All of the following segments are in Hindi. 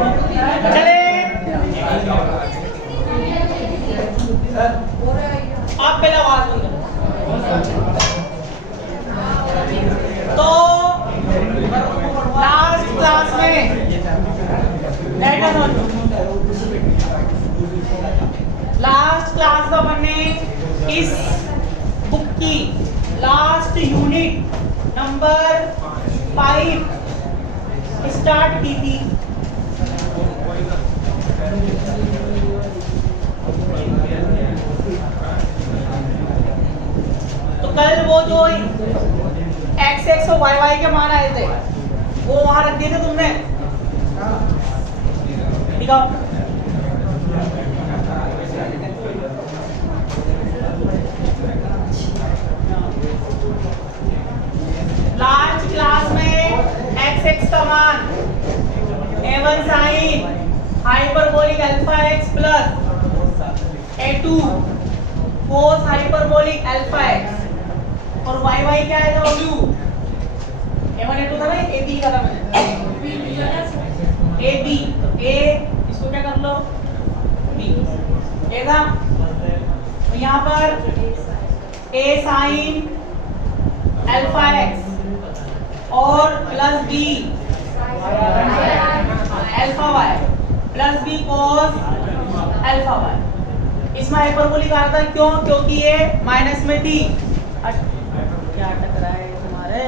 चले आप पहले आवाज बंद करो। तो लास्ट क्लास में लास्ट क्लास में हमने इस बुक की लास्ट यूनिट नंबर 5 स्टार्ट की थी। तो कल वो जो x x और y y के मान आए थे वो वहां रख दिए थे तुमने, दिखाओ। लास्ट क्लास में x x का मान a1 sin hyperbolic alpha x plus a2 cos hyperbolic alpha x और y y क्या है था w a1 a2 था ना, ab का था मैंने ab a इसको क्या कर लो b a था। तो यहाँ पर a sin अल्फा x और plus b alpha y plus b cos alpha y। इसमें हाइपरबोलिक आ रहा था, क्यों? क्योंकि ये माइनस में थी। क्या टकरा है तुम्हारे?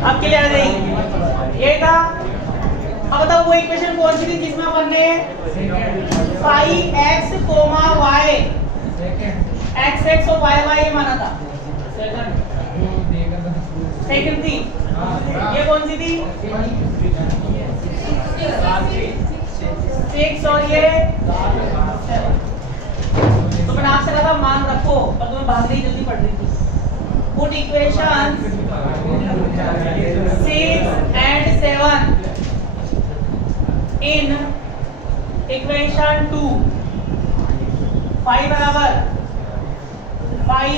अब क्या नहीं ये था। अब बताओ वो इक्वेशन कौन सी थी जिसमें अपन ने phi x comma y x x और y y माना था? सेकंड थी। ये कौन सी थी? 6 और ये 7। तो मैंने आपसे कहा था मान रखो, पर तुम्हें भाग रही जल्दी पढ़ रही थी। Put equation 6 and 7 in equation 2। Phi बराबर फाई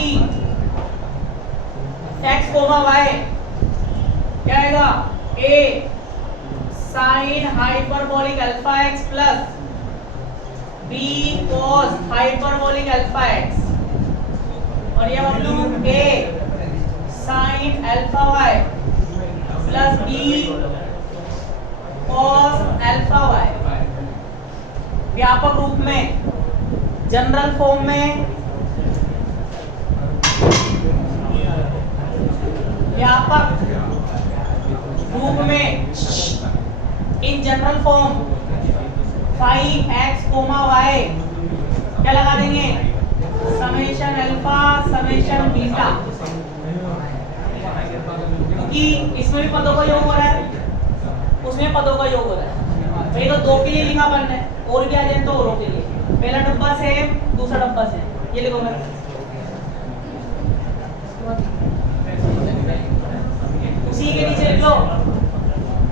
x कोमा y क्या आएगा? a sin hyperbolic alpha x plus b cos hyperbolic alpha x और ये value a sin alpha y plus b cos alpha y। व्यापक रूप में, जनरल फॉर्म में, व्यापक रूप में, in general form phi x comma y क्या लगा देंगे? समेशन अल्फा समेशन बीटा, क्योंकि इसमें भी पदों का योग हो रहा है, उसमें पदों का योग हो रहा है। भाई तो दो के लिए लिखा बनना है, और भी आ जाए तो औरों के लिए। पहला डब्बा सेम, दूसरा डब्बा सेम, ये लिखो मैं। उसी के नीचे लिख लो,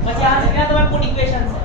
बस यहाँ से क्या तुम्हारे पुट इक्वेशन है।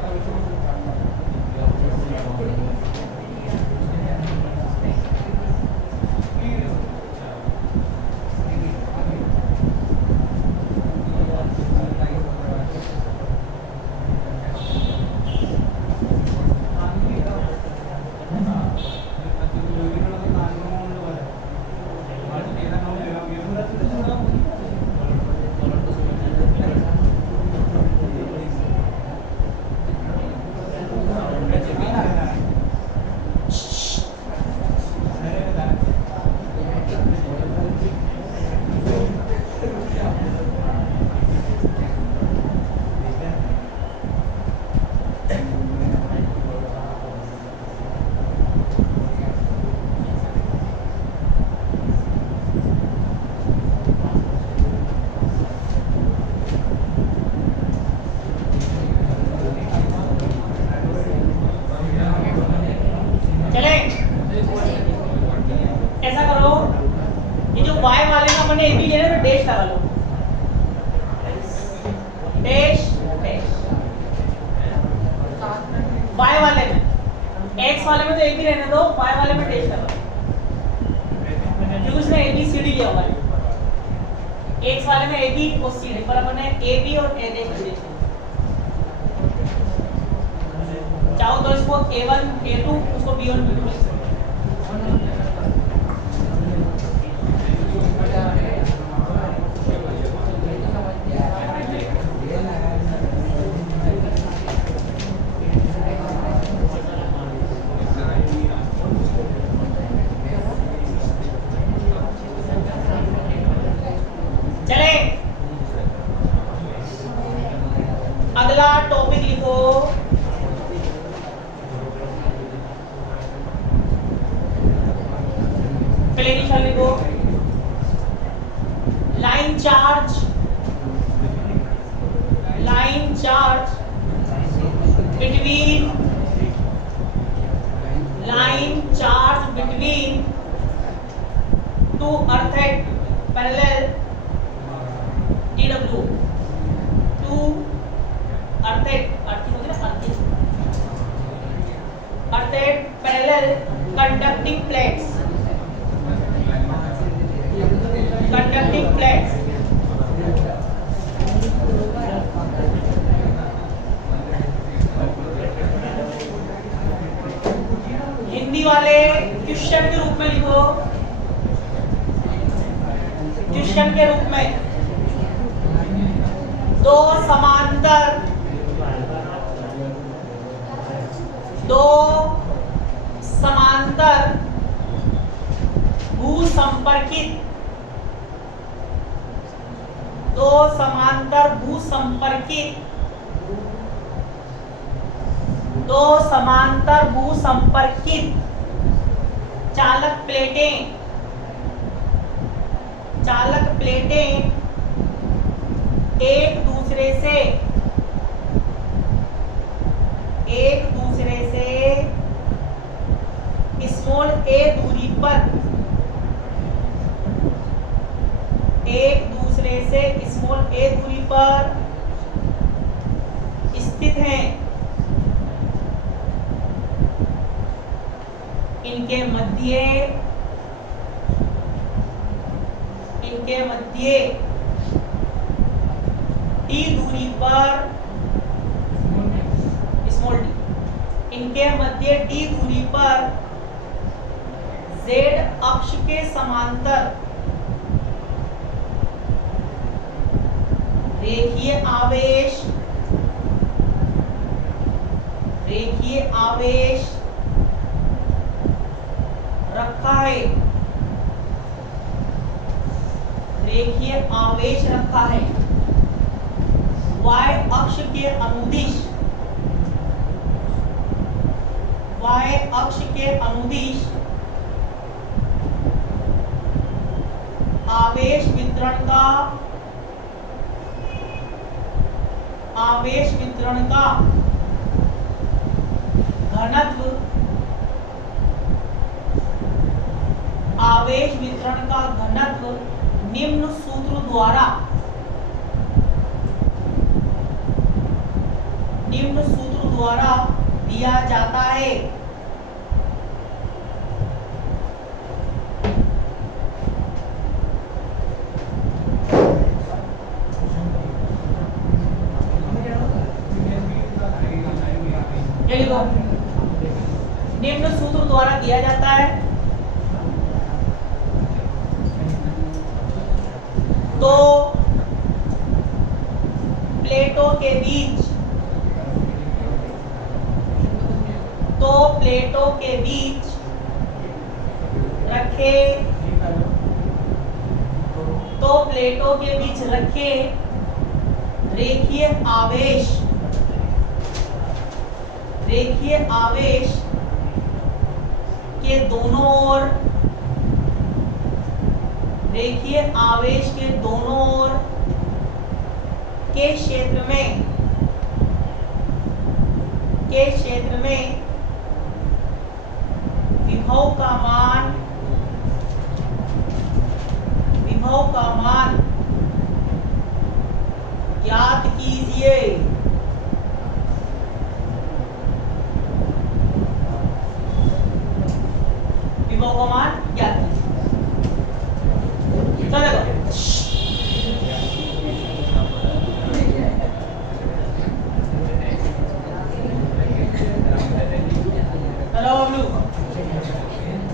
मैंने ए बी लेना तो डैश लगा लो, डैश डैश। y वाले में, x वाले में तो ए बी रहने दो, y वाले में डैश लगा लो क्योंकि उसने ए बी सी डी लिया हुआ है। x वाले में ए बी और सी डी, पर हमने ए बी और ए डैश डैश। चाहो तो इसको a1 a2 उसको b1 b2 लिख सकते हैं। चले अगला टॉपिक लिखो, पहले निशान लिखो, line charge between two earth parallel TW, two earth parallel conducting plates, Hindi वाले क्वेश्चन के रूप में लिखो, क्वेश्चन के रूप में दो समांतर भूसंपर्कित चालक प्लेटें एक दूसरे से स्मॉल a दूरी पर स्थित हैं। इनके मध्य d दूरी पर स्मॉल d, इनके मध्य d दूरी पर z अक्ष के समांतर रेखीय आवेश रखा है, y अक्ष के अनुदिश आवेश वितरण का घनत्व निम्न सूत्र द्वारा दिया जाता है। निम्न सूत्र द्वारा दिया जाता है। तो प्लेटों के बीच रखे रेखीय आवेश के दोनों ओर के क्षेत्र में विभव विभव का मान ज्ञात कीजिए। विभव का मान ज्ञात कीजिए।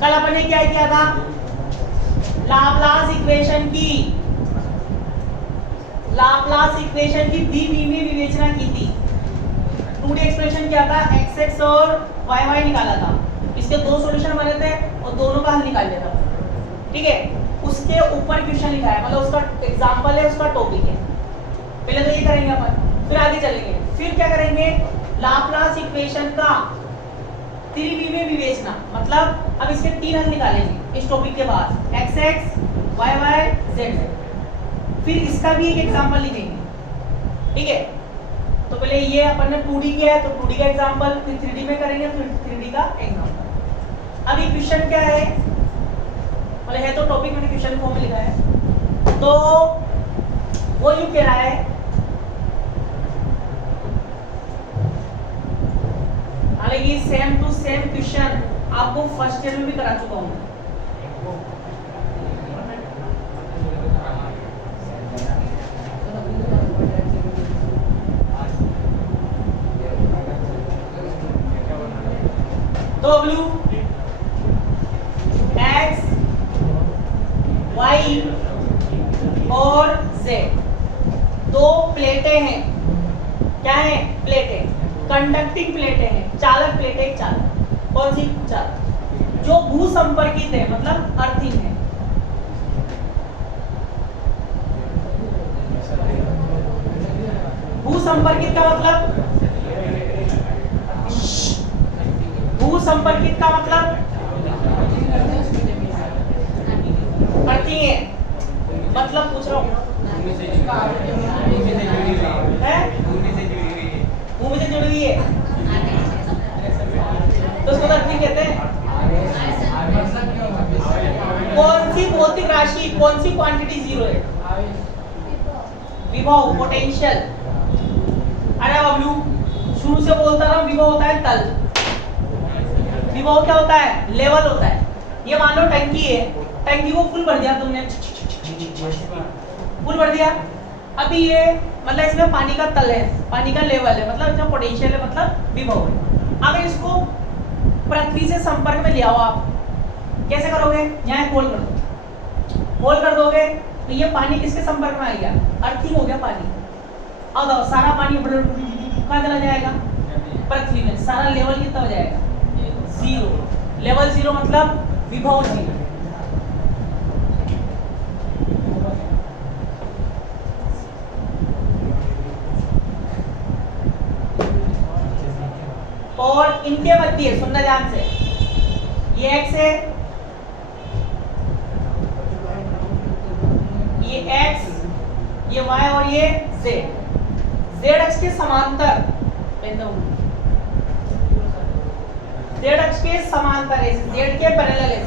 कल अपन ने क्या किया था? लाप्लास इक्वेशन की v में विवेचना की थी। 2D एक्सप्रेशन क्या था? x और y निकाला था। इसके दो सॉल्यूशन बने थे और दोनों का हल निकाल लिया था। ठीक है, उसके ऊपर क्वेश्चन लिखा है, मतलब उसका एग्जांपल है, उसका टॉपिक है। पहले तो ये करेंगे अपन, फिर आगे चलेंगे। फिर क्या करेंगे? लाप्लास इक्वेशन का 3D में विवेचना, मतलब अब इसके तीन हल निकालेंगे इस टॉपिक के बाद, x y z। फिर इसका भी एक एग्जांपल लिखेंगे। ठीक है, तो पहले ये अपन ने 2D किया है तो 2D का एग्जांपल, फिर 3D में करेंगे, फिर 3D का एग्जांपल। अब ये क्वेश्चन क्या है, मतलब है तो टॉपिक मैंने क्वेश्चन फॉर्म में लिखा है। तो वो यूं कह रहा है, हालांकि सेम टू सेम क्वेश्चन आपको फर्स्ट ईयर में भी करा चुका हूं। तो W X Y और Z दो प्लेटें हैं। क्या है? प्लेटें, कंडक्टिंग प्लेटें हैं, चालक प्लेटें। चालक कौन सी? चालक जो भू संपर्कित है, मतलब अर्थिंग है। भू संपर्कित का मतलब, भू संपर्कित का मतलब अर्थिंग है। मतलब पूछ रहा हूँ, भूमि से जुड़ी हुई है तो उसको अर्थिंग कहते हैं। कौन सी भौतिक राशि, कौन सी क्वांटिटी जीरो है? विभव, पोटेंशियल। अरे बबलू, शुरू से बोलता रहा, विभव होता है तल, विभव क्या होता है? लेवल होता है। ये मान लो टंकी है, टंकी को फुल भर दिया तुमने, फुल भर दिया। अभी ये मतलब इसमें पानी का तल है, पानी का लेवल है, मतलब इसमें पोटेंशियल है, मतलब विभव है। अगर इसको पृथ्वी से संपर्क में ले आओ आप, कैसे करोगे? यहाँ होल कर दो, होल कर दोगे तो ये पानी किसके संपर्क में आ गया? अर्थिंग हो गया पानी। अब सारा पानी कहाँ चला जाएगा? पृथ्वी में। सारा लेवल कितना हो जाएगा? जीरो। लेवल जीरो मतलब विभव जीरो। और इनके मध्य, सुनना ध्यान से, ये x है, ये x, ये y और ये z। z अक्ष के समांतर, z अक्ष के समांतर है, z के पैरेलल है।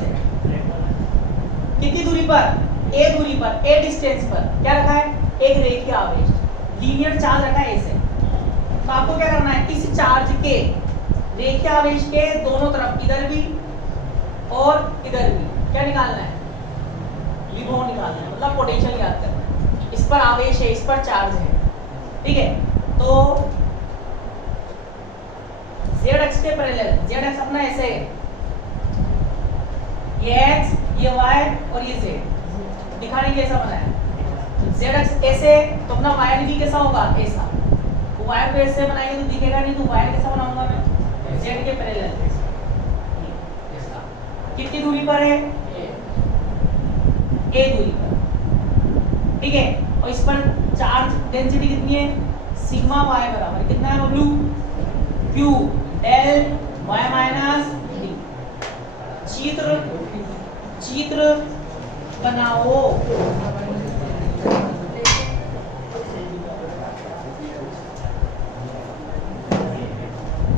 कितनी दूरी पर? a दूरी पर, a डिस्टेंस पर क्या रखा है? एक रेखीय आवेश, लीनियर चार्ज रखा है ऐसे। तो आपको क्या करना है? इस चार्ज के, रेखीय आवेश के दोनों तरफ, इधर भी और इधर भी, क्या निकालना है? विभव निकालना है, मतलब पोटेंशियल याद करना है। इस पर आवेश है, इस पर चार्ज है। ठीक है, तो z अक्ष के पैरेलल, z अक्ष अपना ऐसे है, ये x, ये y और ये z। दिखाने के ऐसा बना है। z अक्ष ऐसे तो अपना y भी कैसा होगा? ऐसा। तो y को ऐसे बनाएंगे तो दिखेगा नहीं, तो y कैसा बनाऊंगा मैं? z के पैरेलल। कितनी दूरी पर है? a दूरी पर। ठीक है, और इस पर चार्ज डेंसिटी कितनी है? सिग्मा y बराबर कितना है Bablu? q del y minus d। चित्र बनाओ।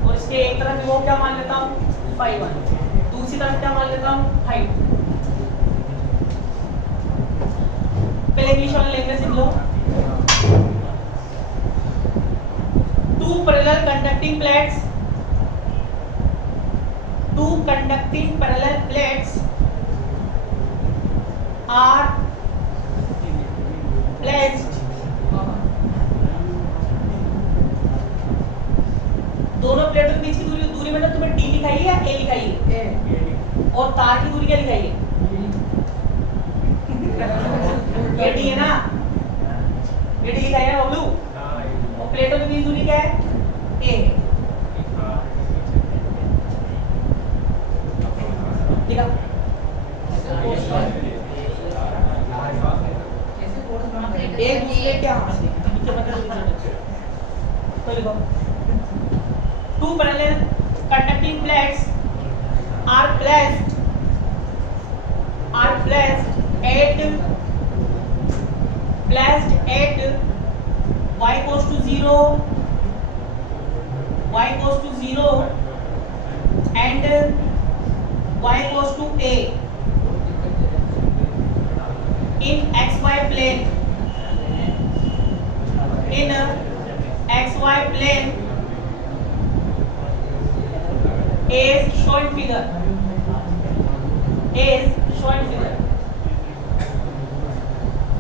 और इसके एक तरफ वो क्या मान लेता हूँ? फाई 1, दूसरी तरफ क्या मान लेता हूँ? फाई 2। पहले इंग्लिश वाला लैंग्वेज सीख लो। Two parallel conducting plates, two conducting parallel plates are placed, दोनों प्लेटों के बीच की दूरी मतलब तुम्हें d लिखाई है या a लिखाई है? और तार की दूरी क्या लिखाई है? ये d है ना, ये d लिखाई है ना बबलू। और प्लेटों के बीच दूरी क्या है? a है। ठीक है, एक दूसरे क्या तो लिखो two parallel conducting plates are placed at y equals to 0 and y equals to a in xy plane, in xy plane as shown figure,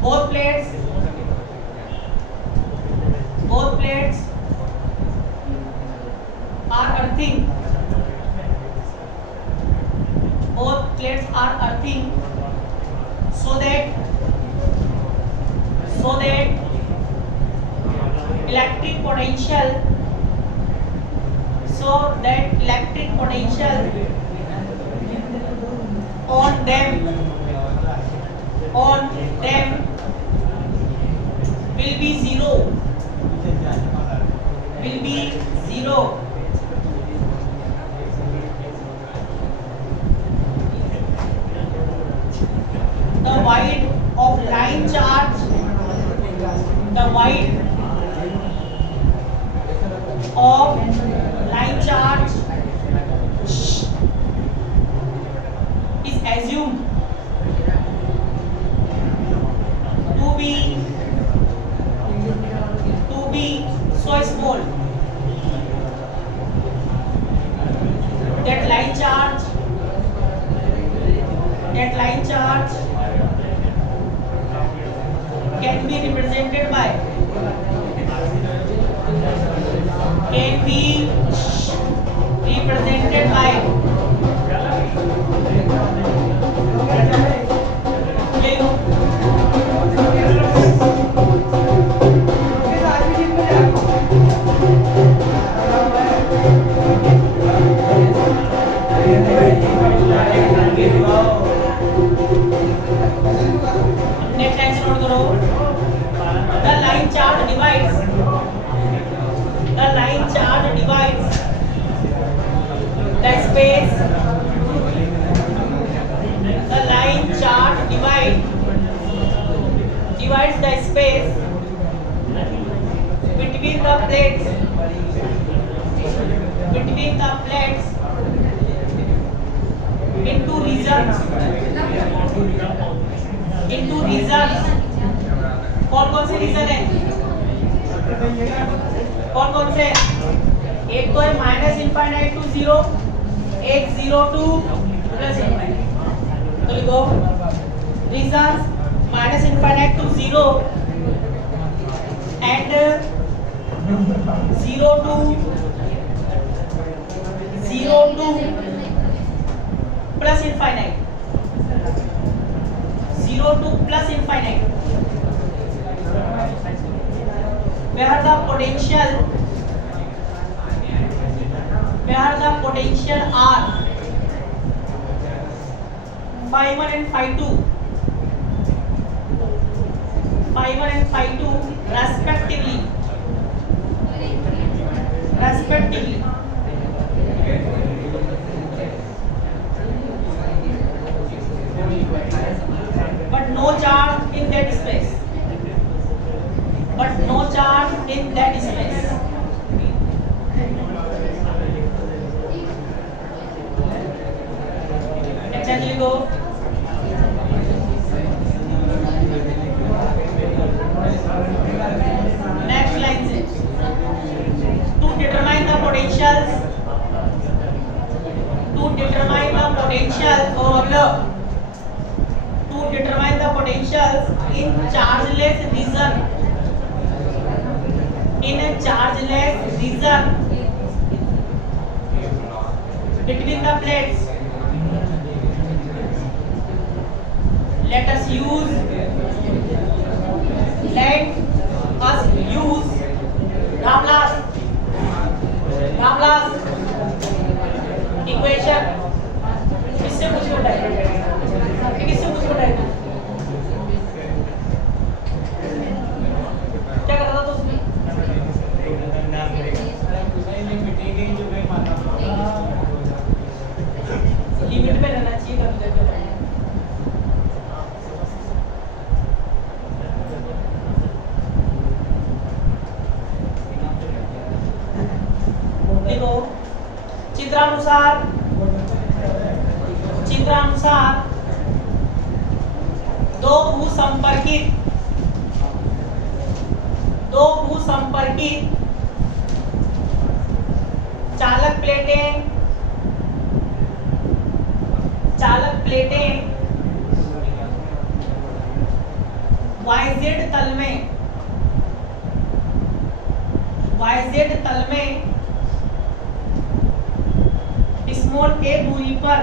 both plates are earthing, so that electric potential on them will be zero. The weight of line charge is assumed to be so small that line charge can be represented by next line note करो। The line charge divides the space between the plates into regions। कौन से रीजन है? कौन से? एक तो है माइनस इनफाइनाइट टू 0, एक 0 टू प्लस इनफाइनाइट। तो लिखो region minus infinite to 0 and 0 to plus infinite, 0 to plus infinite, where the potential are phi1 and phi2 respectively, but no charge in that space, Exactly go region between the plates. Let us use Laplace equation. किससे पूछ रहा है? किससे पूछ रहा है? क्या कर रहा था तो उसमें? लिमिट में रहना चाहिए कभी कभी। देखो चित्रानुसार दो भूसंपर्कित चालक प्लेटें YZ तल में स्मॉल a दूरी पर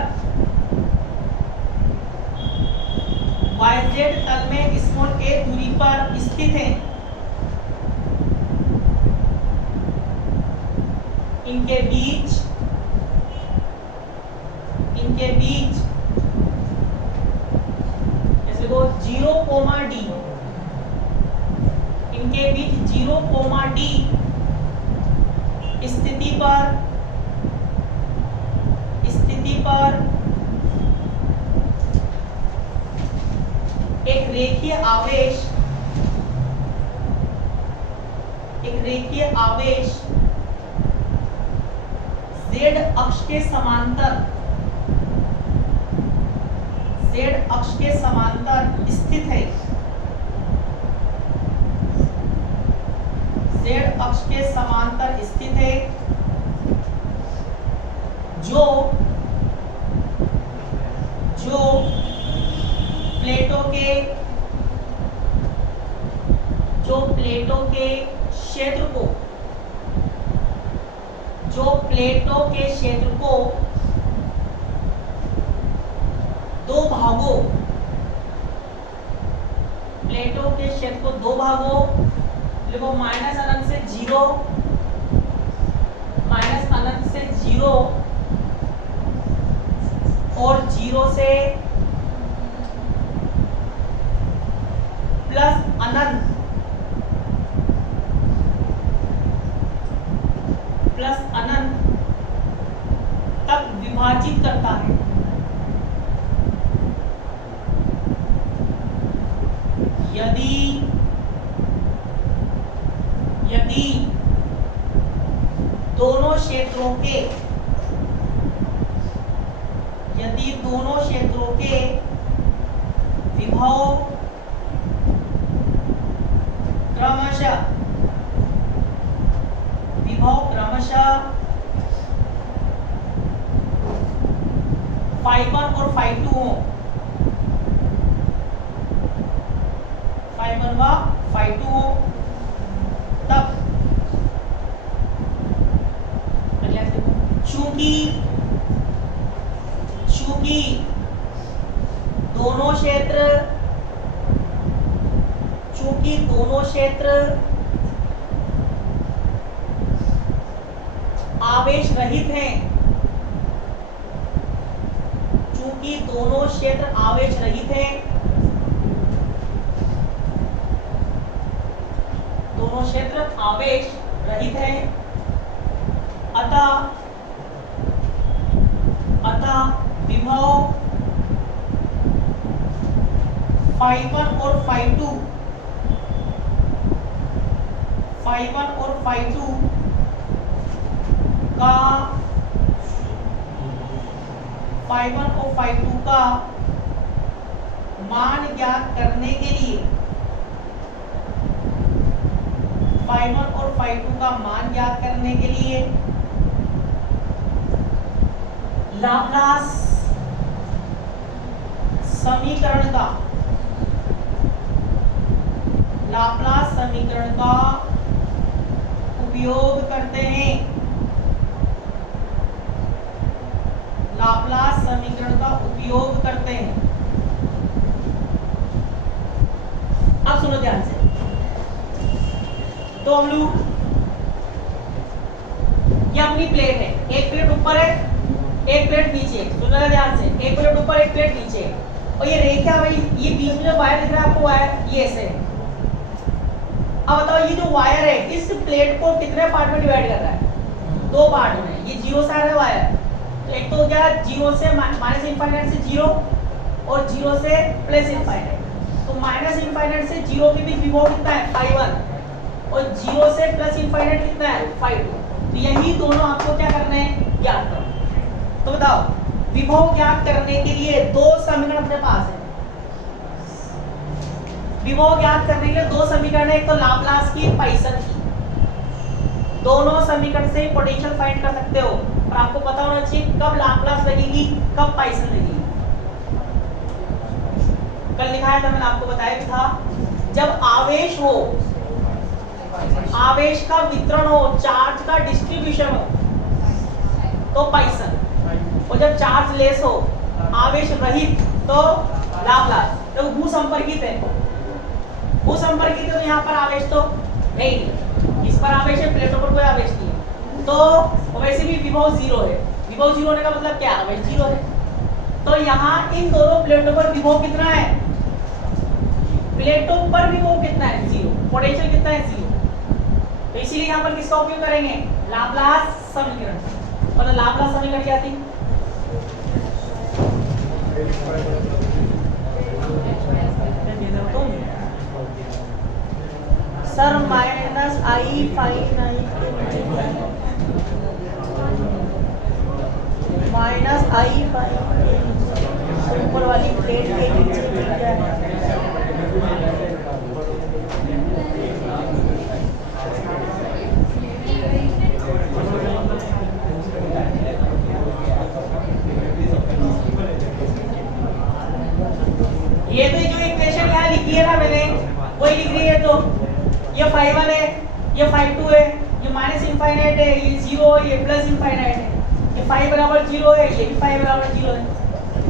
YZ तल में स्मॉल a दूरी पर स्थित है। इनके बीच जैसे को 0, D इनके बीच 0, D स्थिति पर एक रेखीय आवेश z अक्ष के समांतर स्थित है। z अक्ष के समांतर स्थित है जो प्लेटों के क्षेत्र को दो भागों देखो माइनस अनंत से 0 और 0 से प्लस अनंत तक विभाजित करता है। यदि दोनों क्षेत्रों के विभव क्रमशः phi1 और phi2 हो, phi1 व phi2 हो, तब चूंकि दोनों क्षेत्र आवेश रहित हैं, अतः विभव phi1 और phi2 का मान ज्ञात करने के लिए लाप्लास समीकरण का उपयोग करते हैं, लाप्लास समीकरण का उपयोग करते हैं। अब सुनो ध्यान से, तो हम लोग ये अपनी प्लेट है, एक प्लेट ऊपर है एक प्लेट नीचे है, सुनना ध्यान से, एक प्लेट ऊपर एक प्लेट नीचे है, और ये रेखा भाई ये बीच में जो वायर दिख रहा है आपको वायर ये ऐसे है। अब बताओ ये जो वायर है इस प्लेट को कितने पार्ट में डिवाइड कर रहा है? दो पार्ट में। ये जीरो से आ रहा है वायर, तो एक तो हो गया जीरो से माइनस इनफाइनाइट से जीरो और जीरो से प्लस इनफाइनाइट, तो माइनस इनफाइनाइट से जीरो के बीच विभव कितना है? 5 और जीरो से प्लस इनफाइनाइट कितना है? 5। तो यही दोनों आपको क्या करना है? ज्ञात करना। तो बताओ विभव ज्ञात करने के लिए दो समीकरण अपने पास है। विभव ज्ञात करने के लिए दो समीकरण है, एक तो लाप्लास की पाइसन की, दोनों समीकरण से पोटेंशियल फाइंड कर सकते हो, और आपको पता होना चाहिए कब लाप्लास लगेगी कब पाइसन लगेगी। कल लिखाया था मैंने, आपको बताया भी था, जब आवेश हो, आवेश का वितरण हो, चार्ज का डिस्ट्रीब्यूशन हो तो पाइसन, और जब चार्ज लेस हो, आवेश रहित तो लाप्लास। तो भूसंपर्कित है, भूसंपर्कित है तो यहाँ पर आवेश तो है ही नहीं, इस पर आवेश है, प्लेटों पर कोई आवेश नहीं है, तो वैसे भी विभव जीरो है। विभव जीरो होने का मतलब क्या? आवेश जीरो है। तो यहाँ इन दोनों प्लेटों पर विभव कितना है? प्लेटों पर विभव कितना है? जीरो। पोटेंशियल कितना है? जीरो। तो इसीलिए यहाँ पर किसका उपयोग करेंगे? लाप्लास समीकरण। मतलब लाप्लास समीकरण क्या थी? सर माइनस आई फाइनाइट माइनस आई फाइनाइट ऊपर वाली प्लेट के नीचे मिल जाए। ये तो जो इक्वेशन यहाँ लिखी है ना मैंने वही लिख रही है, तो ये 5 है, ये 5 है, ये माइनस इनफाइनाइट है, ये 0 है, ये प्लस इनफाइनाइट है, ये 5 बराबर 0 है, ये भी 5 बराबर 0 है,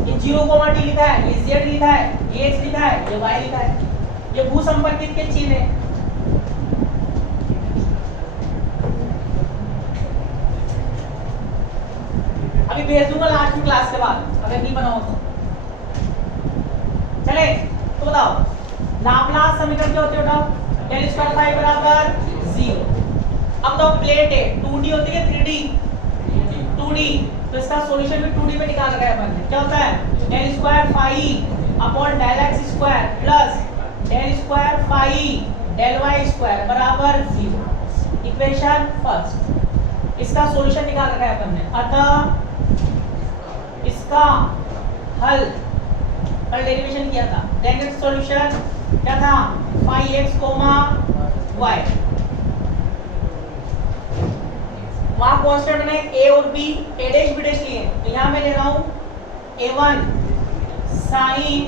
ये 0 को टी लिखा है, ये z लिखा है, ये x लिखा है, ये y लिखा है, ये भूसंपर्कित के चिन्ह है। अभी भेज दूंगा लास्ट में क्लास के बाद, अगर नहीं बना हो तो। चले तो बताओ लाप्लास समीकरण क्या होते हैं? डेल स्क्वायर फाई बराबर 0। अब तो प्लेट है, 2D होती है 3D? 2D, तो इसका सॉल्यूशन भी 2D में निकाल रखा है अपन ने। क्या होता है? Del square phi upon del X square plus del square phi del Y square बराबर 0। इक्वेशन फर्स्ट, इसका सॉल्यूशन निकाल रखा है अपन ने। अतः इसका हल कल डेरिवेशन किया था, देन इट्स सॉल्यूशन क्या था? Phi X comma Y. वहां कांस्टेंट ने a और b, a dash b dash लिए, तो यहां मैं ले रहा हूं a1 sin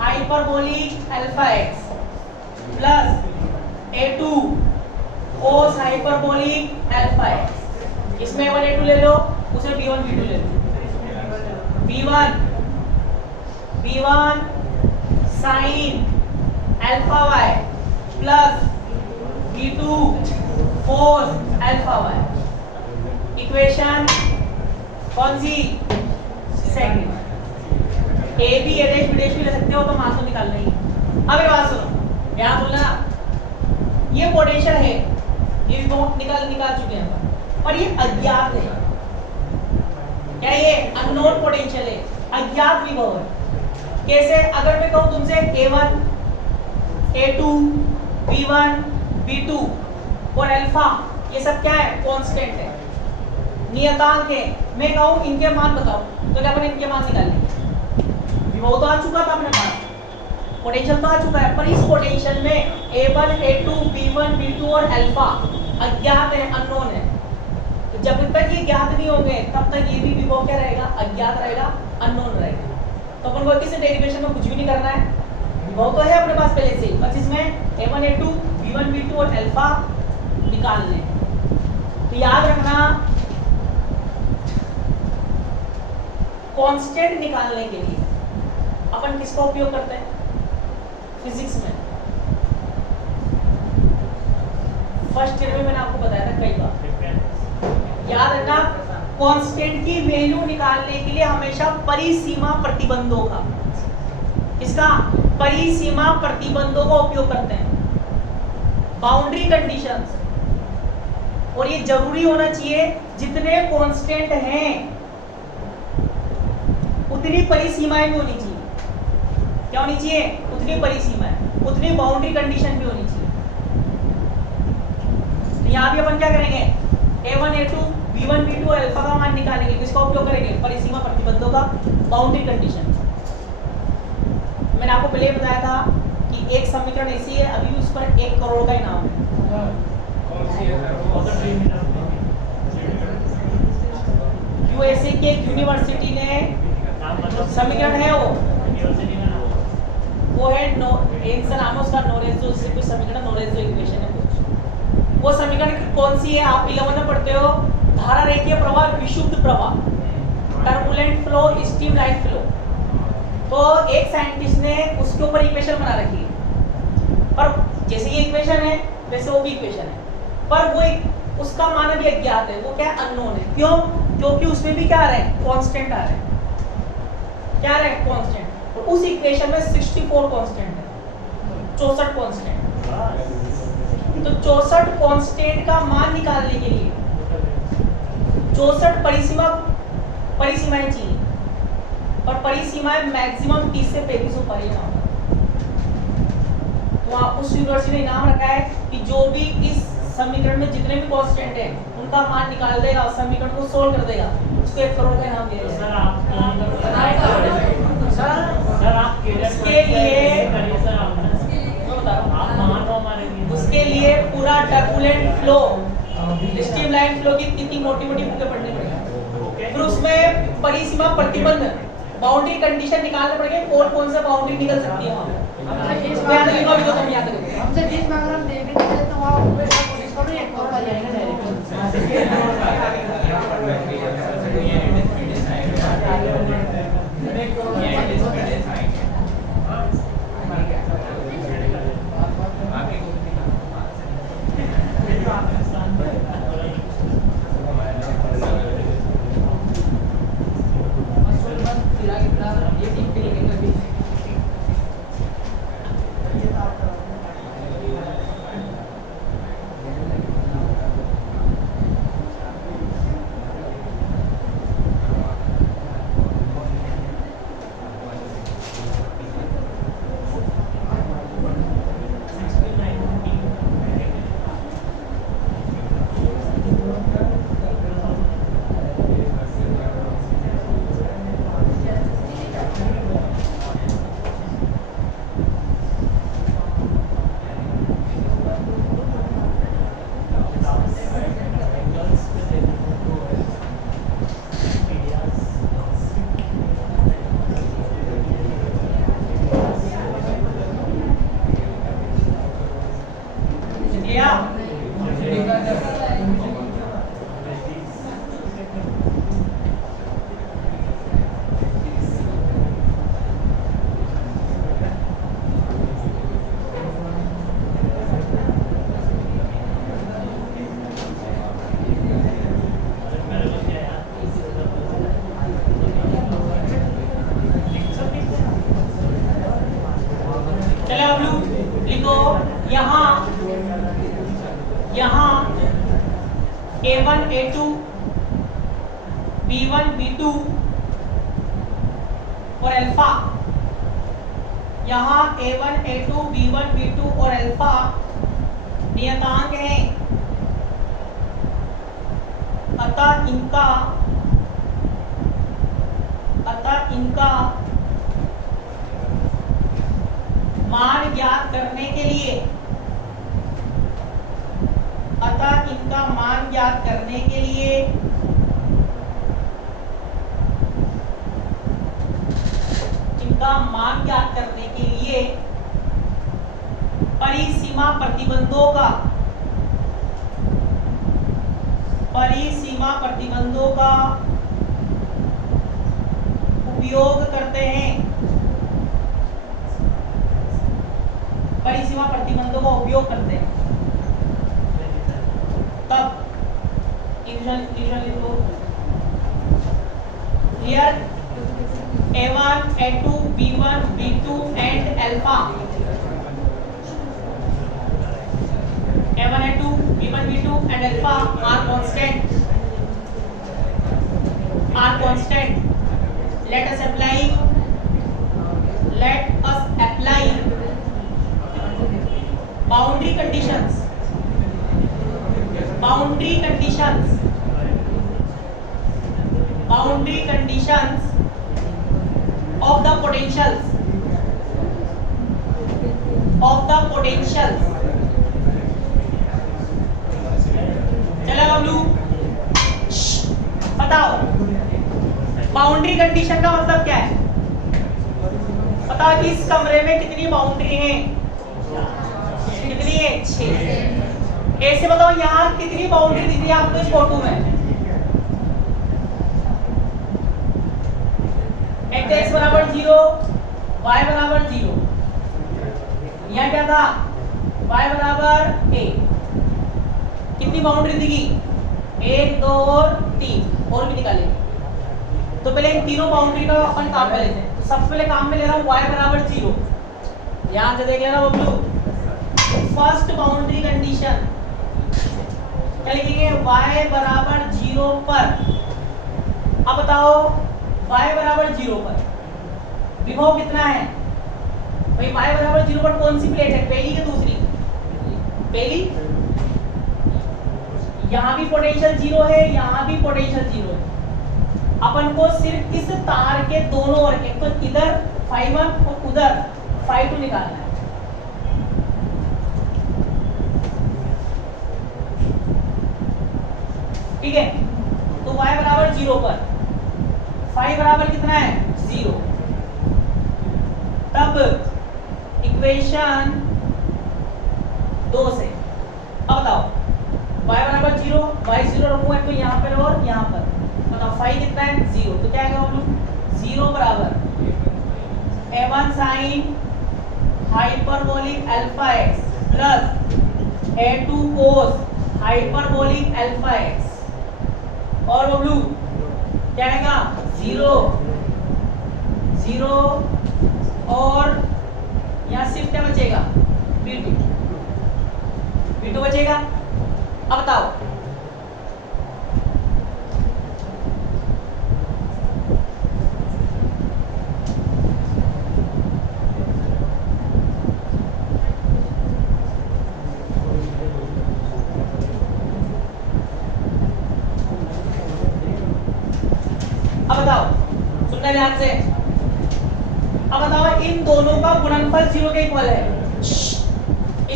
hyperbolic alpha x plus a2 cos hyperbolic alpha x। इसमें a1 a2 ले लो, उसे b1 b2 ले लो। b1 sin alpha y plus b2 cos alpha y। Equation कौन सी? Second. a b a dash b dash भी ले सकते हो, तो मान तो निकालना ही। अब एक बात सुनो, यहाँ बोलना ये पोटेंशियल है, ये भी बहुत निकाल चुके हैं अपन, और ये अज्ञात है। क्या ये अननोन पोटेंशियल है, अज्ञात विभव है। कैसे? अगर मैं कहूं तुमसे a1 a2 b1 b2 और अल्फा ये सब क्या है? कांस्टेंट है, नियतांक है। मैं कहूं इनके मान बताओ, तो क्या अपन इनके मान निकाल लेंगे? विभव तो आ चुका था अपने पास, पोटेंशियल तो आ चुका है, पर इस पोटेंशियल में a1 a2 b1 b2 और अल्फा अज्ञात है, अननोन है। तो जब तक ये ज्ञात नहीं होंगे तब तक ये भी विभव क्या रहेगा? अज्ञात रहेगा, अननोन रहेगा। तो अपन को किसी डेरिवेशन में कुछ भी नहीं करना है, विभव तो है अपने पास पहले से ही, बस इसमें a1 a2 b1 b2 और अल्फा निकालने। तो याद रखना कांस्टेंट निकालने के लिए अपन किसका उपयोग करते हैं फिजिक्स में? फर्स्ट ईयर में मैंने आपको बताया था कई बार। याद रखना कांस्टेंट की वैल्यू निकालने के लिए हमेशा परिसीमा प्रतिबंधों का, इसका परिसीमा प्रतिबंधों का उपयोग करते हैं, बाउंड्री कंडीशंस। और ये जरूरी होना चाहिए जितने कांस्टेंट हैं उतनी परिसीमाएं भी होनी चाहिए। क्या होनी चाहिए? उतनी परिसीमाएं, उतनी बाउंड्री कंडीशन भी होनी चाहिए। तो यहाँ भी अपन क्या करेंगे? A1 A2 B1 B2 और अल्फा का मान निकालेंगे। किसका उपयोग करेंगे? परिसीमा प्रतिबंधों का, बाउंड्री कंडीशन। मैंने आपको पहले बताया था कि एक समीकरण ऐसी है, अभी उस पर 1 करोड़ का इनाम है। यूएसए की एक यूनिवर्सिटी ने समीकरण है वो है आंसर नाम है उसका नोरेजो, उससे कुछ समीकरण नोरेजो इक्वेशन है कुछ। वो समीकरण कौन सी है? आप 11 में पढ़ते हो, धारा रेखीय प्रवाह, विशुद्ध प्रवाह, टर्बुलेंट फ्लो, स्ट्रीमलाइन फ्लो। तो एक साइंटिस्ट ने उसके ऊपर इक्वेशन बना रखी है, पर जैसे ये इक्वेशन है वैसे वो भी इक्वेशन है, पर वो उसका मान भी अज्ञात है। वो क्या है? अननोन है। क्यों? क्योंकि उसमें भी क्या आ रहा है? कांस्टेंट आ रहा है। क्या आ रहा है? कांस्टेंट। और उस इक्वेशन में 64 कांस्टेंट है, 64 कांस्टेंट। तो 64 कांस्टेंट का मान निकालने के लिए 64 परिसीमाएं चाहिए, और परिसीमाएं मैक्सिमम 30 से 35 ऊपर ही ना। वहाँ उस यूनिवर्सिटी ने नाम रखा है कि जो भी इस समीकरण में जितने भी कांस्टेंट हैं उनका मान निकाल देगा और समीकरण को सोल्व कर देगा, उसको 1 करोड़ का इनाम दिया जाएगा। उसके लिए पूरा टर्बुलेंट फ्लो, स्ट्रीमलाइन फ्लो की इतनी मोटी बुकें पढ़नी पड़ेगी। फिर उसमें परिसीमा प्रतिबंध, बाउंड्री कंडीशन निकालने पड़ेंगे, कौन से बाउंड्री निकल सकती है वहाँ। याद रखिएगा, जो तुम याद रखिए। हमसे 30 मांग रहा हम दे भी नहीं तो वहाँ ऊपर का पुलिस को भी 1 करोड़ आ जाएगा direct. A1 A2 B1 B2 और अल्फा, यहाँ A1 A2 B1 B2 और अल्फा नियतांक हैं, अतः इनका मान ज्ञात करने के लिए परिसीमा प्रतिबंधों का परिसीमा प्रतिबंधों का उपयोग करते हैं, परिसीमा प्रतिबंधों का उपयोग करते हैं, तब here A1, A2, B1, B2 and alpha, A1, A2, B1, B2 and alpha are constant. Let us apply boundary conditions of the potentials चला बबलू, बताओ बाउंड्री कंडीशन का मतलब क्या है? बताओ कि इस कमरे में कितनी बाउंड्री है? कितनी है? 6। ऐसे बताओ यहाँ कितनी बाउंड्री दिख रही है आपको इस फोटो में? x बराबर 0, y बराबर 0, यहाँ क्या था? y बराबर a। कितनी बाउंड्री दिखी? 1, 2 और 3, और भी निकालेंगे। तो पहले इन तीनों बाउंड्री का अपन काम में लेते हैं। तो सबसे पहले काम में ले रहा हूँ y बराबर 0। ध्यान से देख लेना बबलू, फर्स्ट बाउंड्री कंडीशन क्या लिखेंगे? y बराबर 0 पर। अब बताओ y बराबर 0 पर विभव कितना है? भाई y बराबर 0 पर कौन सी प्लेट है? पहली कि दूसरी? पहली। यहाँ भी पोटेंशियल 0 है, यहाँ भी पोटेंशियल 0 है। अपन को सिर्फ इस तार के दोनों ओर, एक तो इधर phi1 और उधर phi2 निकालना है। ठीक है, तो y बराबर 0 पर phi बराबर कितना है? 0। तब इक्वेशन 2 से अब बताओ y बराबर 0, y 0 रखूंगा तो यहाँ पर और यहाँ पर, बताओ phi कितना है? 0। तो क्या आएगा हम लोग? 0 बराबर A1 sin hyperbolic alpha x plus A2 cos hyperbolic alpha x, और बबलू क्या आएगा? 0 और यहाँ सिर्फ क्या बचेगा? B2 बचेगा। अब बताओ सुनना ध्यान से। अब बताओ इन दोनों का गुणनफल 0 के इक्वल है।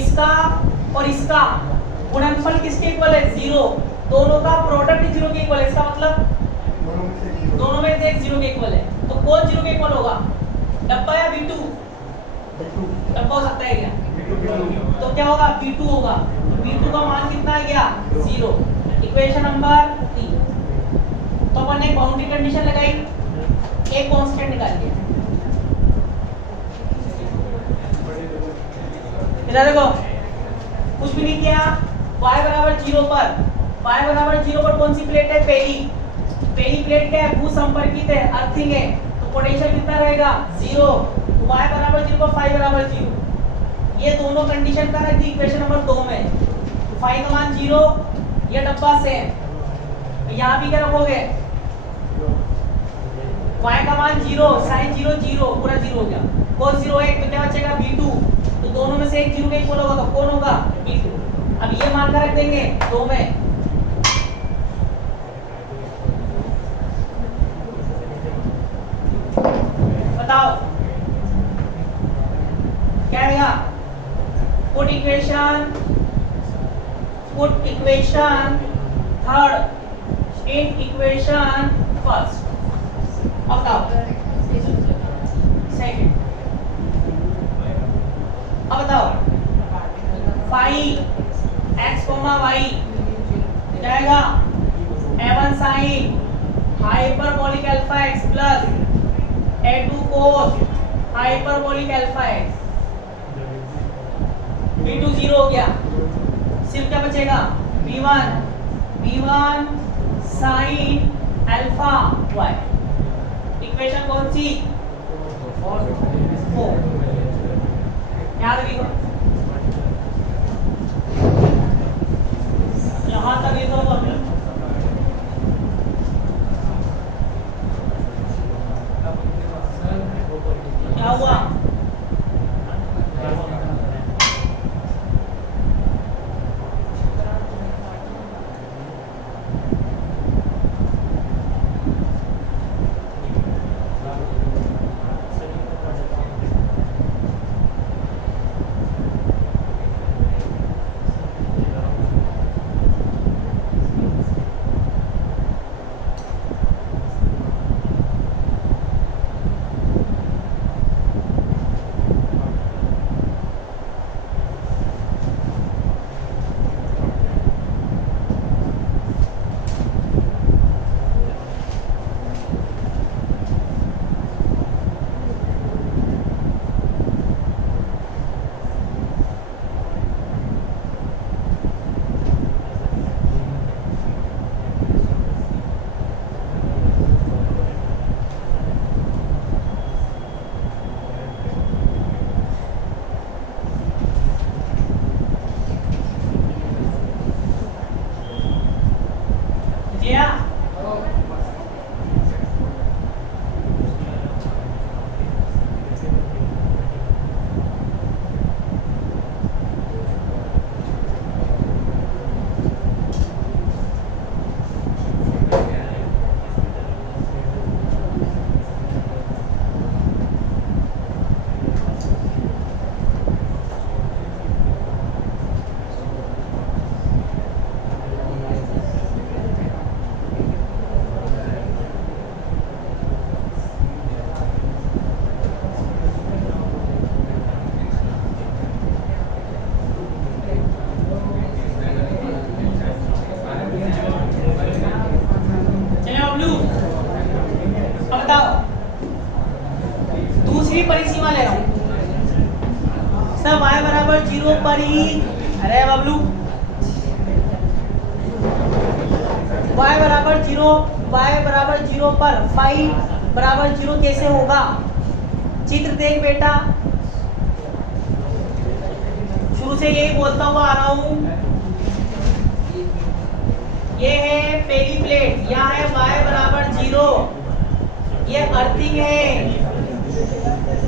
इसका और इसका गुणनफल किसके इक्वल है? 0। दोनों का प्रोडक्ट 0 के इक्वल है। इसका मतलब दोनों में से एक 0 के इक्वल है। तो कौन 0 के इक्वल होगा? डब्बा या B2? डब्बा हो सकता है क्या? तो क्या होगा? B2 होगा। B2 का मान कितना आ गया? 0। Equation number 3। तो अपन ने बाउंड्री कंडीशन लगाई, एक कांस्टेंट निकाल लिया। इधर देखो, कुछ भी नहीं किया। y बराबर 0 पर कौन सी प्लेट है? पहली प्लेट क्या है? भूसंपर्कित है, अर्थिंग है। तो पोटेंशियल कितना रहेगा? 0। तो y बराबर 0 पर phi बराबर 0। ये दोनों कंडीशन का रखी इक्वेशन नंबर 2 में। phi का मान 0, ये डब्बा से है। तो यहाँ भी क्या रखोगे? y का मान 0, sin 0 0, पूरा 0 हो गया। cos 0 1, तो क्या बचेगा? B2। तो दोनों में से एक 0 का इक्वल होगा, तो कौन होगा? B2। अब ये मान कर रख देंगे 2 में। बताओ क्या आएगा? Put equation third in equation first. अब बताओ सेकंड। अब बताओ phi x, y जाएगा A1 sin hyperbolic alpha x plus A2 cos hyperbolic alpha x। B2 0 हो गया, सिर्फ क्या बचेगा B1 sin alpha y। Equation कौन सी 4 याद रखिएगा। यहां तक लिखो तो क्या हुआ परिसीमा ले रहा हूं सब y बराबर 0 पर ही। अरे बबलू y बराबर 0 पर फाई बराबर 0 कैसे होगा? चित्र देख बेटा, शुरू से यही बोलता हुआ आ रहा हूं। ये है पहली प्लेट, यहाँ है y बराबर 0, ये अर्थिंग है।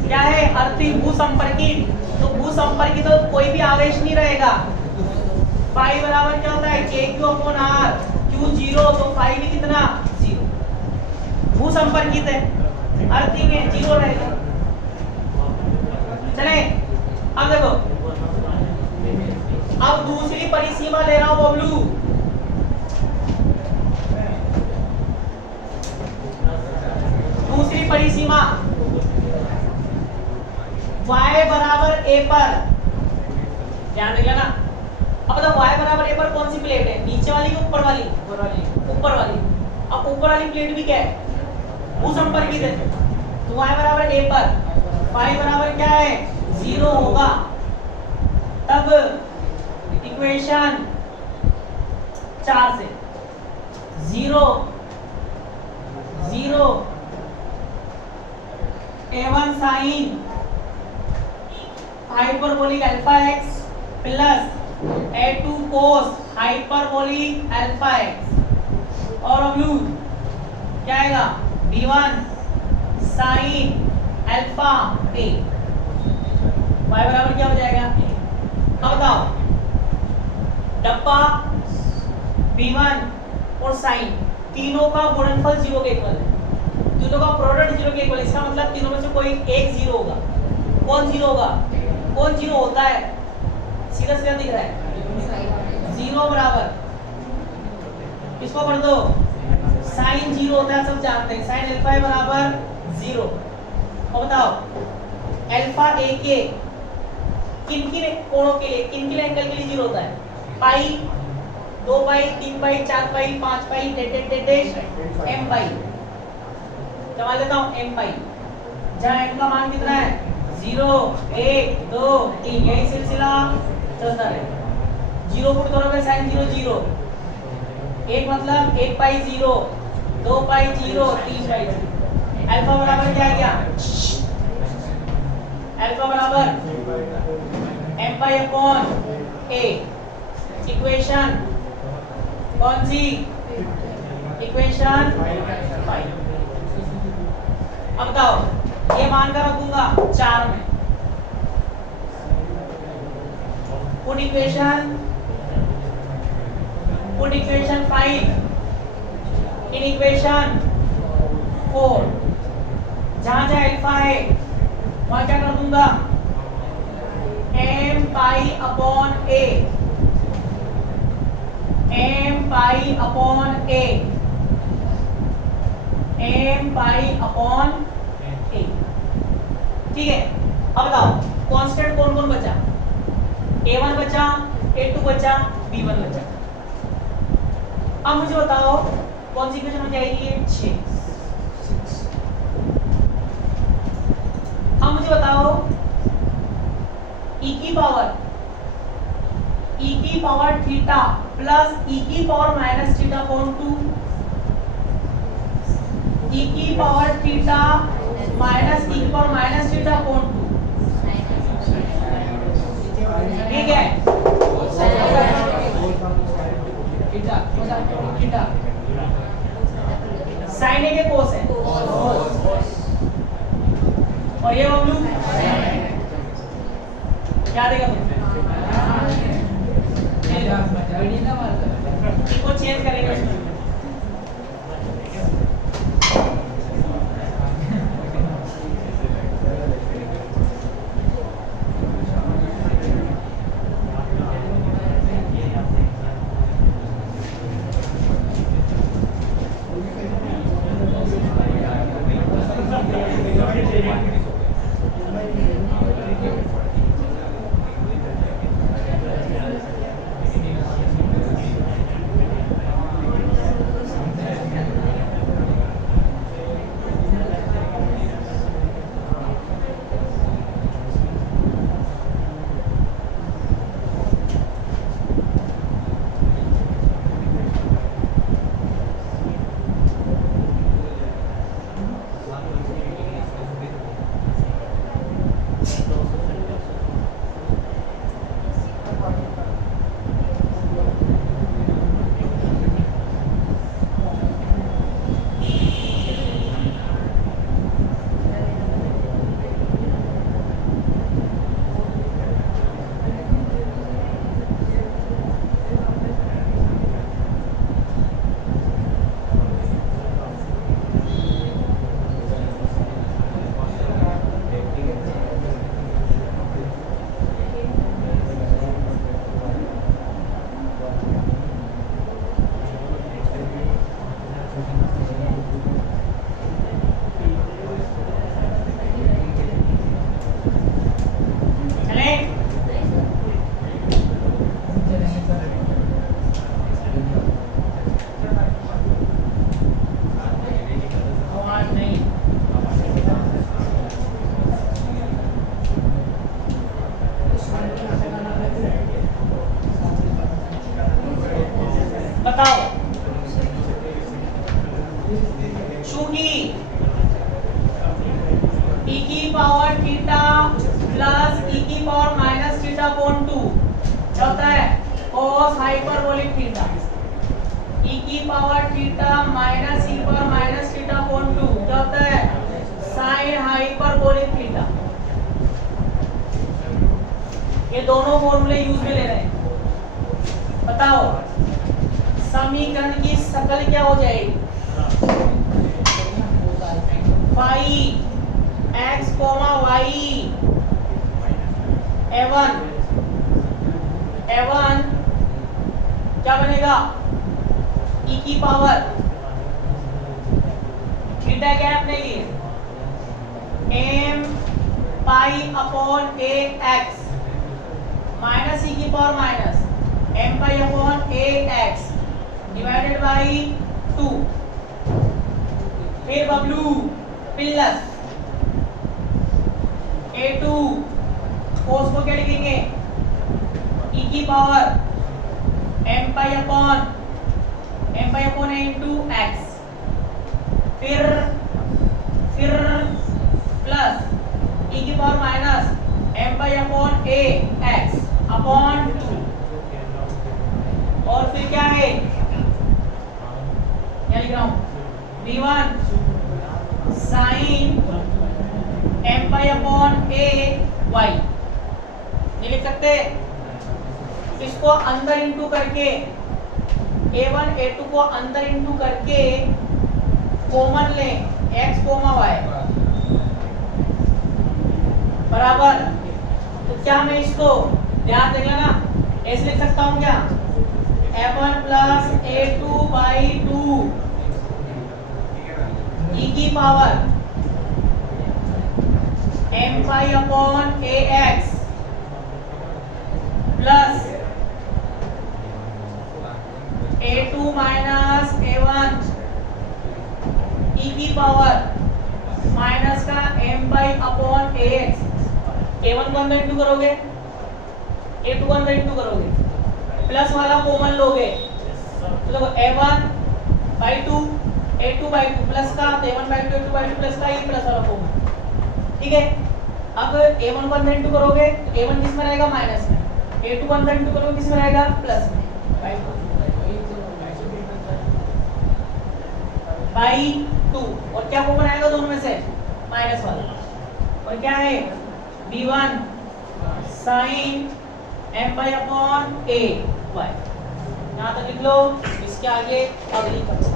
क्या है? अर्थिंग, भूसंपर्कित। तो भूसंपर्कित तो कोई भी आवेश नहीं रहेगा। फाई बराबर क्या होता है? KQ/R, Q 0, तो फाई भी कितना 0। भूसंपर्कित है, अर्थिंग है, 0 रहेगा। चले अब देखो, अब दूसरी परिसीमा ले रहा हूं बबलू। दूसरी परिसीमा y बराबर a पर, ध्यान रखिए ना। अब बताओ y बराबर a पर कौन सी प्लेट है? नीचे वाली कि ऊपर वाली? ऊपर वाली। अब ऊपर वाली प्लेट भी क्या है? भूसंपर्कित है। तो y बराबर a पर फाई बराबर क्या है? 0 होगा। तब इक्वेशन 4 से 0 A1 sin hyperbolic alpha x plus A2 cos hyperbolic alpha x और अबलू क्या आएगा? B1 sin alpha a। y बराबर क्या हो जाएगा? अब बताओ, डब्बा B1 और sin तीनों का गुणनफल 0 के इक्वल है, तीनों का प्रोडक्ट 0 के इक्वल। इसका मतलब तीनों में से कोई एक 0 होगा। कौन 0 होगा? कौन 0 होता है? सीधा सीधा दिख रहा है 0 बराबर, इसको पढ़ दो, साइन 0 होता है, सब जानते हैं। साइन अल्फा बराबर 0। और बताओ अल्फा ए के किन किन कोणों के लिए, किन किन एंगल के लिए 0 होता है? पाई 2 पाई 3 पाई 4 पाई 5 पाई m पाई जमा लेता हूँ m पाई, जहाँ m का मान कितना है 0 1 2 3, यही सिलसिला चलता रहेगा। 0 पुट करोगे साइन 0 0, 1 मतलब 1 पाई 0 2 पाई 0 3 पाई 0। अल्फा बराबर क्या आ गया, अल्फा बराबर m pi upon a। Equation कौन सी, इक्वेशन 5। अब बताओ ये मान कर रखूंगा 4 में, पुट इक्वेशन 5 इन इक्वेशन 4। जहां जहां अल्फा है वहां क्या कर दूंगा m pi upon a, m pi upon a, m pi upon a। ठीक है, अब बताओ कांस्टेंट कौन कौन बचा, a1 बचा, a2 बचा, b1 बचा। अब मुझे बताओ कौन सी इक्वेशन हो जाएगी, 6। अब मुझे बताओ e की पावर थीटा प्लस e की power minus theta upon 2, e की पावर थीटा माइनस e की पावर माइनस थीटा अपॉन 2। ठीक है, थीटा साइन ए के कोस है, और ये वैल्यू क्या देगा इसको चेंज करेंगे उसमें। ये दोनों फॉर्मूले यूज में ले रहे हैं। बताओ समीकरण की शकल क्या हो जाएगी, phi X comma Y a1 क्या बनेगा e की पावर थीटा क्या है अपने लिए m pi upon a x minus e की power minus M pi upon A X divided by 2, फिर बबलू प्लस a2 कोस को क्या लिखेंगे e की power M pi upon A into X, फिर प्लस e की power minus M pi upon A X upon 2, और फिर क्या है क्या लिख रहा हूं v1 sine M pi upon A Y, ये लिख सकते हैं। इसको अंदर इंटू करके a1 a2 को अंदर इंटू करके कॉमन लें x कोमा y बराबर, तो क्या मैं इसको ध्यान देख लेना ऐसे लिख सकता हूं क्या a1 plus a2 by 2 e की power M pi upon A X plus a2 minus a1 e की पावर माइनस का M pi upon A X, a1 को अंदर इंटू करोगे a2 को अंदर इंटू करोगे प्लस वाला कॉमन लोगे तो देखो a1 by 2 a2 by 2 plus का a1 by 2 a2 by 2 plus का ये प्लस वाला कॉमन, ठीक है। अब a1 को अंदर इंटू करोगे तो a1 किस में रहेगा माइनस में, a2 को अंदर इंटू करोगे किस में रहेगा प्लस में बाई 2, और क्या कॉमन आएगा दोनों में से माइनस वाला, और क्या है b1 sine M pi upon A Y. यहाँ तक लिख लो, इसके आगे अगली कक्षा।